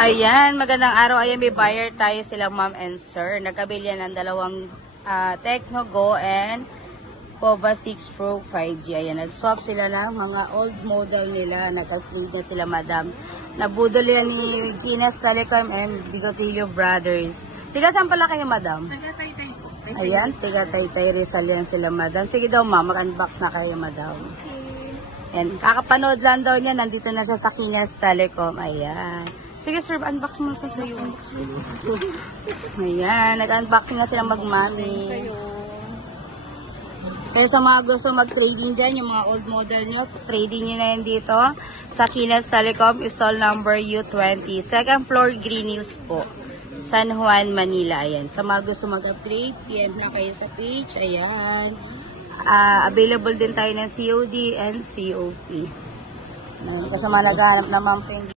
Ayan, magandang araw. Ayan, may buyer tayo sila ma'am and sir. Nagkabili ng dalawang Tecno Go and Pova 6 Pro 5G. Ayan, nag-swap sila ng mga old model nila. Nag-upgrade na sila madam. Nabudol yan ni Ginas Telecom and Bigotillo Brothers. Tiga saan pala kayo madam? Taga-Taytay po. Ayan, tiga Taytay Rizal yan sila madam. Sige daw ma'am, mag-unbox na kayo madam. Ayan, kakapanood lang daw niya. Nandito na siya sa Ginas Telecom. Ayan. Sige sir, unbox mo ito sa'yo. Ayan, nag-unboxing na sila mag-mami. Kaya sa mga gusto mag-trading dyan, yung mga old model nyo, trading nyo na yan dito sa Ginas Telecom, stall number U20. Second floor, Green Hills po. San Juan, Manila. Ayan. Sa mga gusto mag-upgrade, PM na kayo sa page. Ayan. Available din tayo ng COD and COP. Kasama naghahanap naman po